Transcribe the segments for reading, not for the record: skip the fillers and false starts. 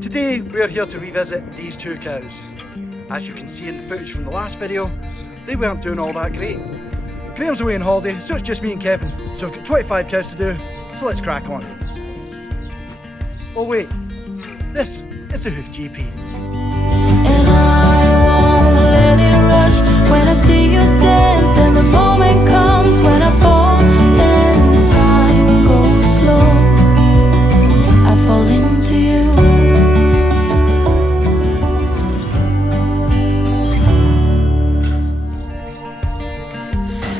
Today we're here to revisit these two cows. As you can see in the footage from the last video, they weren't doing all that great. Graham's away on holiday, so it's just me and Kevin. So we've got 25 cows to do, so let's crack on. Oh wait, this is the Hoof GP. And I won't let it rush when I see you dance, and the moment comes when I fall and time goes slow. I fall into you.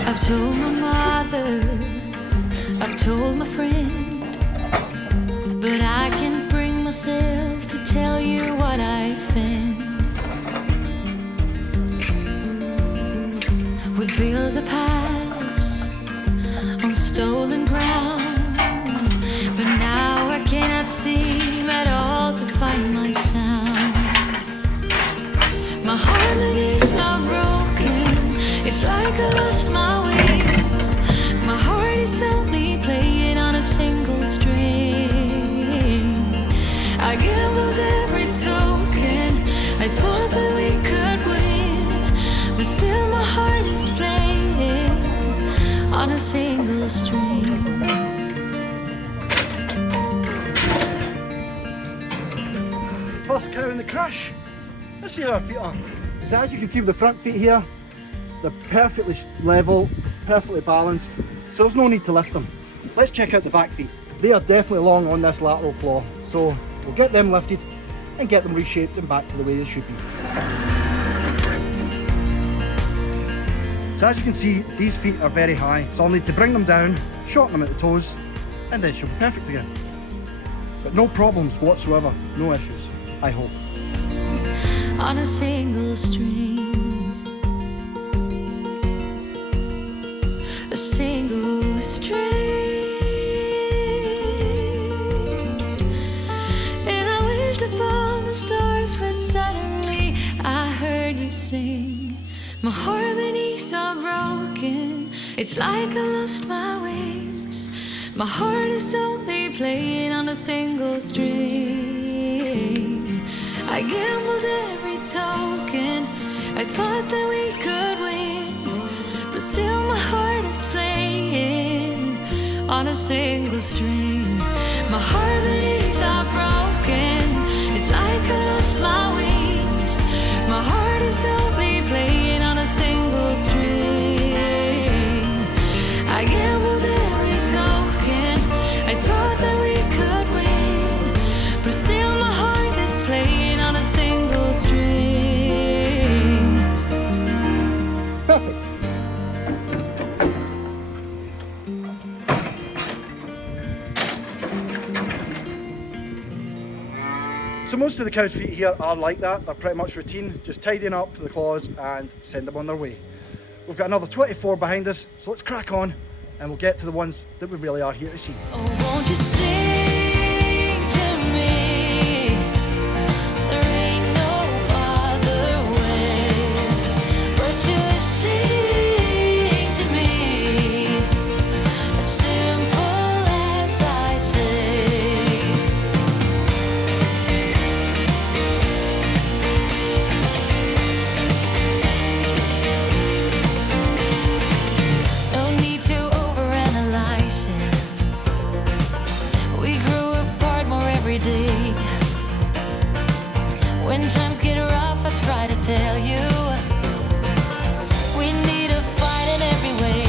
I've told my mother, I've told my friend, but I can't bring myself to tell you what I think. We built a past on stolen ground, but now I cannot seem at all to find my sound. My harmonies are broken, it's like I lost my wings. My heart is only playing on a single string. I gambled every token, I thought that we could win, but still my heart is playing on a single string. First cow in the crush. Let's see how her feet are. So as you can see with the front feet here, they're perfectly level, perfectly balanced, so there's no need to lift them. Let's check out the back feet. They are definitely long on this lateral claw, so we'll get them lifted and get them reshaped and back to the way they should be. So as you can see, these feet are very high, so I'll need to bring them down, shorten them at the toes, and then she'll be perfect again. But no problems whatsoever, no issues, I hope. On a single string, a single string, and I wished upon the stars when suddenly I heard you sing. My harmonies are broken, it's like I lost my wings. My heart is only playing on a single string. I gambled every token, I thought that we could win, but still my heart is playing on a single string. My harmonies are broken, it's like I lost my wings. My heart is only playing on a single string. I gambled every token, I thought that we could win, but still my heart is playing on a single string. Perfect. So most of the cow's feet here are like that, they're pretty much routine, just tidying up the claws and send them on their way. We've got another 24 behind us, so let's crack on and we'll get to the ones that we really are here to see. Oh, won't you sing to me? There ain't no other way but you sing to me, as simple as I say. No need to overanalyze it. We grew apart more every day. When times get rough, I try to tell you we need to fight in every way.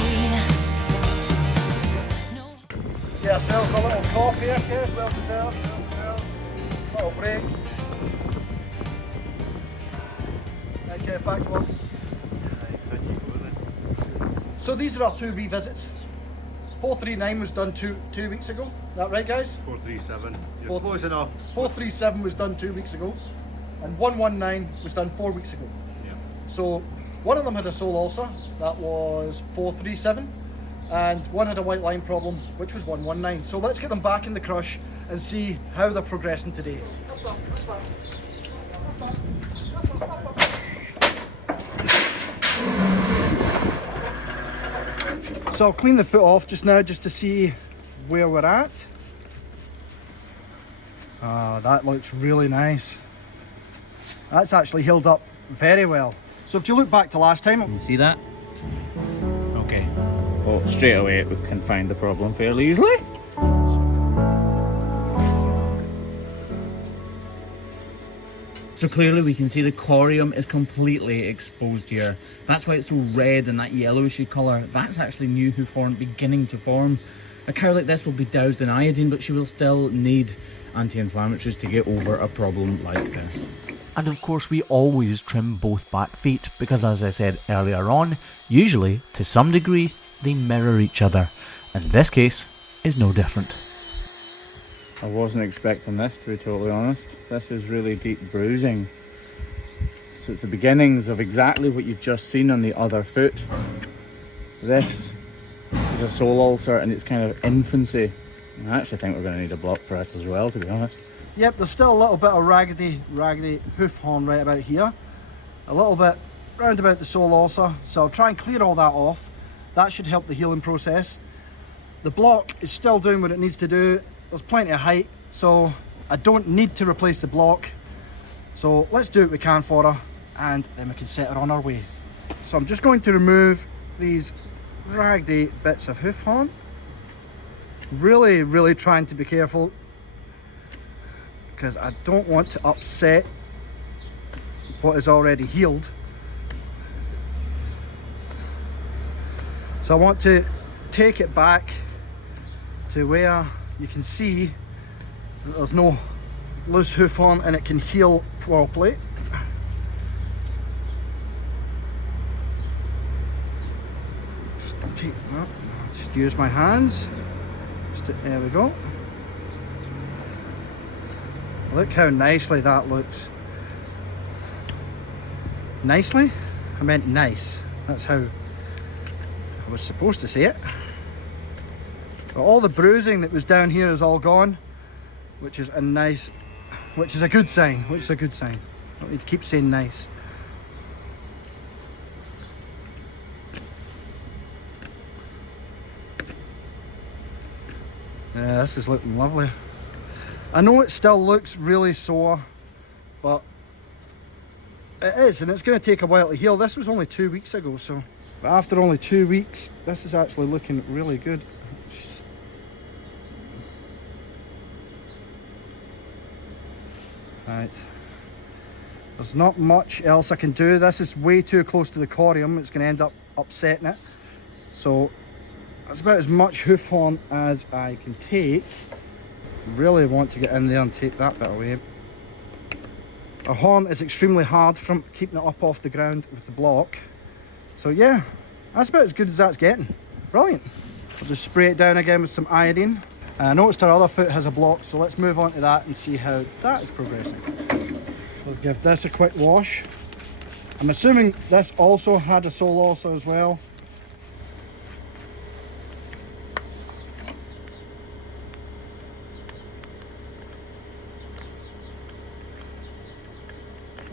No. Get ourselves a little coffee here, kids, well deserved, little break. And get back to work. So these are our two revisits. 439 was done two weeks ago. Is that right, guys? 437. You're close enough. 437 was done 2 weeks ago, and 119 was done 4 weeks ago. Yeah. So one of them had a sole ulcer, that was 437, and one had a white line problem, which was 119. So let's get them back in the crush and see how they're progressing today. So I'll clean the foot off just now just to see where we're at. Ah, that looks really nice. That's actually healed up very well. So if you look back to last time, You see that? Okay. Well, straight away we can find the problem fairly easily. So clearly we can see the corium is completely exposed here. That's why it's so red and that yellowishy colour. That's actually new hoof horn beginning to form. A cow like this will be doused in iodine, but she will still need anti-inflammatories to get over a problem like this. And of course we always trim both back feet because, as I said earlier on, usually to some degree they mirror each other, and this case is no different. I wasn't expecting this, to be totally honest. This is really deep bruising. So it's the beginnings of exactly what you've just seen on the other foot. This is a sole ulcer and it's kind of infancy. I actually think we're going to need a block for it as well, to be honest. yep, there's still a little bit of raggedy hoof horn right about here. A little bit round about the sole ulcer. So I'll try and clear all that off. That should help the healing process. The block is still doing what it needs to do. There's plenty of height, so I don't need to replace the block. So let's do what we can for her, and then we can set her on our way. So I'm just going to remove these raggedy bits of hoof horn. Really trying to be careful, because I don't want to upset what is already healed. So I want to take it back to where you can see that there's no loose hoof horn and it can heal properly. Just take that, just use my hands. There we go. Look how nicely that looks. Nicely? I meant nice. That's how I was supposed to say it. But all the bruising that was down here is all gone, which is a good sign. I don't need to keep saying nice. Yeah, this is looking lovely. I know it still looks really sore, but it is, and it's going to take a while to heal. This was only 2 weeks ago, so but after only 2 weeks, this is actually looking really good. Right, there's not much else I can do. This is way too close to the corium. It's going to end up upsetting it, so that's about as much hoof horn as I can take. Really want to get in there and take that bit away. A horn is extremely hard from keeping it up off the ground with the block. So yeah, that's about as good as that's getting. Brilliant. I'll just spray it down again with some iodine. And I noticed our other foot has a block, so let's move on to that and see how that is progressing. We'll give this a quick wash. I'm assuming this also had a sole ulcer as well.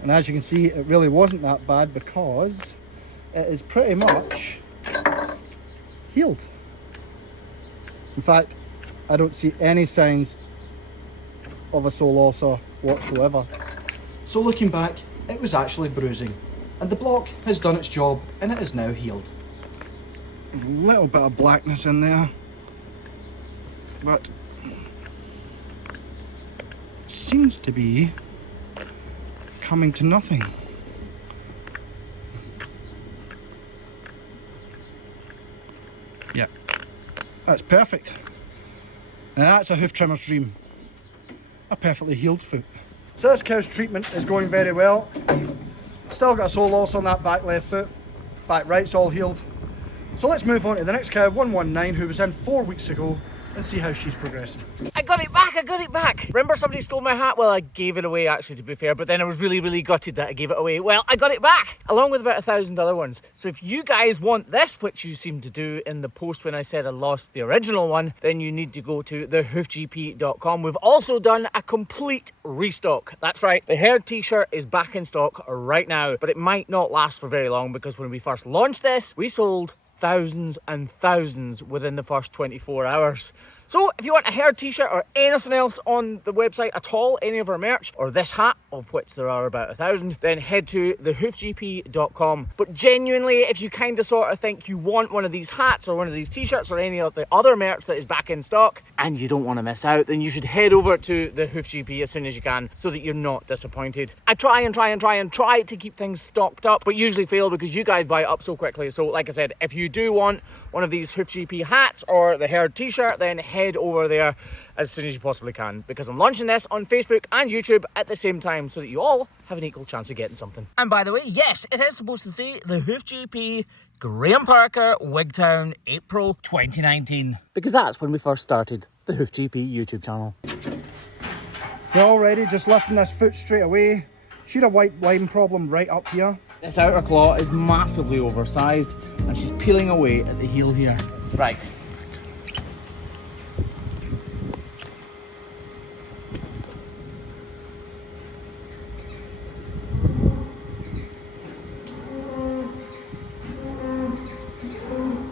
And as you can see, it really wasn't that bad because it is pretty much healed. In fact, I don't see any signs of a sole ulcer whatsoever. So looking back, it was actually bruising, and the block has done its job and it is now healed. A little bit of blackness in there, but seems to be coming to nothing. Yeah, that's perfect. And that's a hoof trimmer's dream. A perfectly healed foot. So this cow's treatment is going very well. Still got a sole ulcer on that back left foot. Back right's all healed. So let's move on to the next cow, 119, who was in 4 weeks ago, and see how she's progressing. I got it back! Remember somebody stole my hat? Well, I gave it away actually, to be fair, but then I was really gutted that I gave it away. Well, I got it back, along with about 1,000 other ones. So if you guys want this, which you seem to do in the post when I said I lost the original one, then you need to go to thehoofgp.com. We've also done a complete restock. That's right, the herd t-shirt is back in stock right now, but it might not last for very long because when we first launched this, we sold thousands and thousands within the first 24 hours. So if you want a herd t-shirt or anything else on the website at all, any of our merch, or this hat, of which there are about 1,000, then head to thehoofgp.com. But genuinely, if you kind of sort of think you want one of these hats or one of these t-shirts or any of the other merch that is back in stock and you don't want to miss out, then you should head over to the Hoof GP as soon as you can so that you're not disappointed. I try to keep things stocked up, but usually fail because you guys buy it up so quickly. So like I said, if you do want one of these Hoof GP hats or the herd t-shirt, then head over there as soon as you possibly can, because I'm launching this on Facebook and YouTube at the same time so that you all have an equal chance of getting something. And by the way, yes, it is supposed to say the Hoof GP Graham Parker Wigtown April 2019, because that's when we first started the Hoof GP YouTube channel. We're already just lifting this foot straight away. She had a white line problem right up here. This outer claw is massively oversized and she's peeling away at the heel here. Right.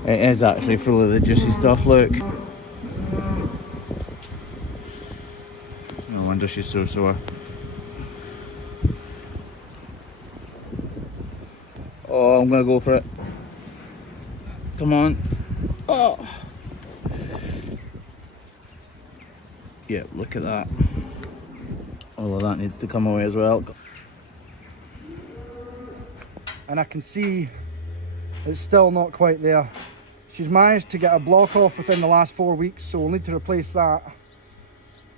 It is actually full of the juicy stuff, look. No wonder she's so sore. Oh, I'm gonna go for it. Come on. Oh. Yeah, look at that. All of that needs to come away as well. And I can see it's still not quite there. She's managed to get a block off within the last 4 weeks, so we'll need to replace that.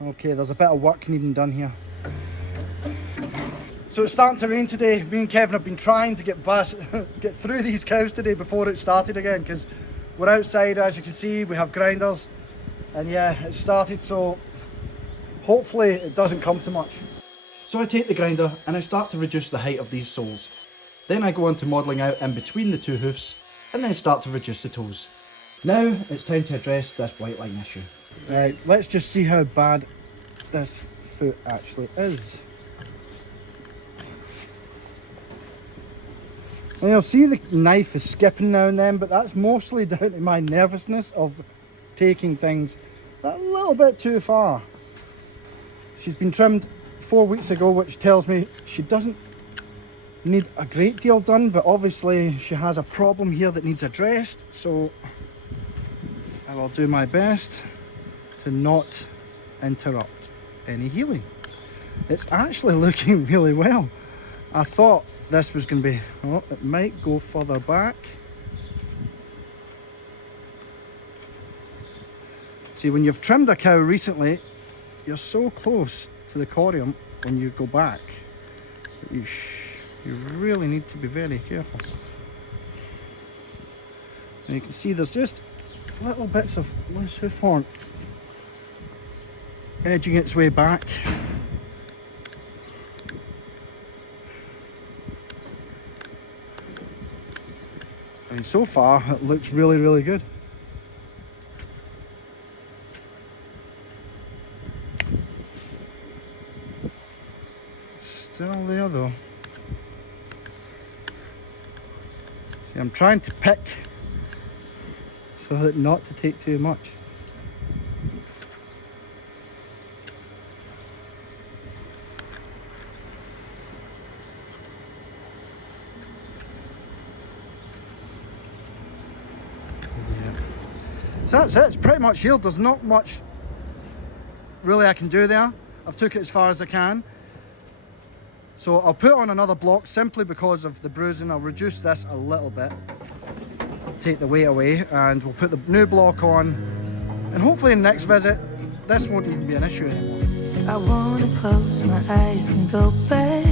Okay, there's a bit of work needing done here. So it's starting to rain today. Me and Kevin have been trying to get through these cows today before it started again, because we're outside, as you can see, we have grinders. And yeah, it started, so hopefully it doesn't come to much. So I take the grinder and I start to reduce the height of these soles. Then I go on to modelling out in between the two hoofs and then start to reduce the toes. Now it's time to address this white line issue. Right, let's just see how bad this foot actually is. And you'll see the knife is skipping now and then, but that's mostly down to my nervousness of taking things a little bit too far. She's been trimmed 4 weeks ago, which tells me she doesn't need a great deal done, but obviously she has a problem here that needs addressed, so I will do my best to not interrupt any healing. It's actually looking really well. I thought this was going to be, oh, it might go further back. See, when you've trimmed a cow recently, you're so close to the corium when you go back that you really need to be very careful. And you can see there's just little bits of loose hoof horn edging its way back. I mean, so far it looks really, really good. Still there though. See, I'm trying to pick so that not to take too much. Yeah. So that's it, it's pretty much healed. There's not much really I can do there. I've took it as far as I can. So I'll put on another block simply because of the bruising. I'll reduce this a little bit, take the weight away, and we'll put the new block on, and hopefully in the next visit this won't even be an issue anymore. I wanna close my eyes and go back,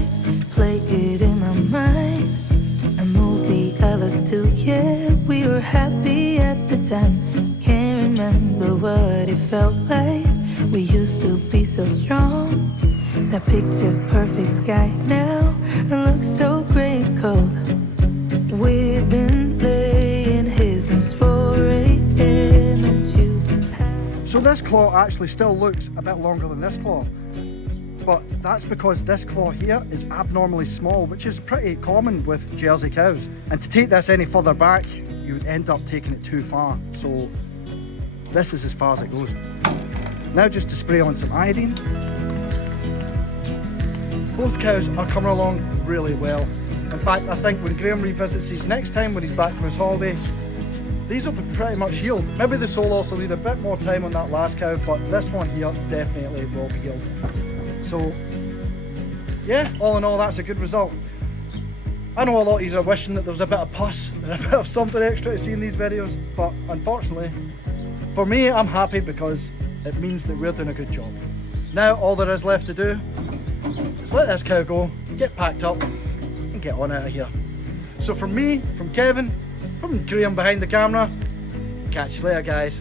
play it in my mind. A movie of us two, yeah, we were happy at the time. Can't remember what it felt like. We used to be so strong. That picture perfect sky now, it looks so grey cold. We've been laying his for 8 AM and you. So this claw actually still looks a bit longer than this claw, but that's because this claw here is abnormally small, which is pretty common with Jersey cows. And to take this any further back, you would end up taking it too far. So this is as far as it goes. Now just to spray on some iodine. Both cows are coming along really well. In fact, I think when Graham revisits these next time when he's back from his holiday, these will be pretty much healed. Maybe the sole also need a bit more time on that last cow, but this one here definitely will be healed. So yeah, all in all, that's a good result. I know a lot of you are wishing that there was a bit of pus and a bit of something extra to see in these videos, but unfortunately, for me, I'm happy because it means that we're doing a good job. Now, all there is left to do is let this cow go, get packed up, and get on out of here. So from me, from Kevin, from Graham behind the camera, catch you later, guys.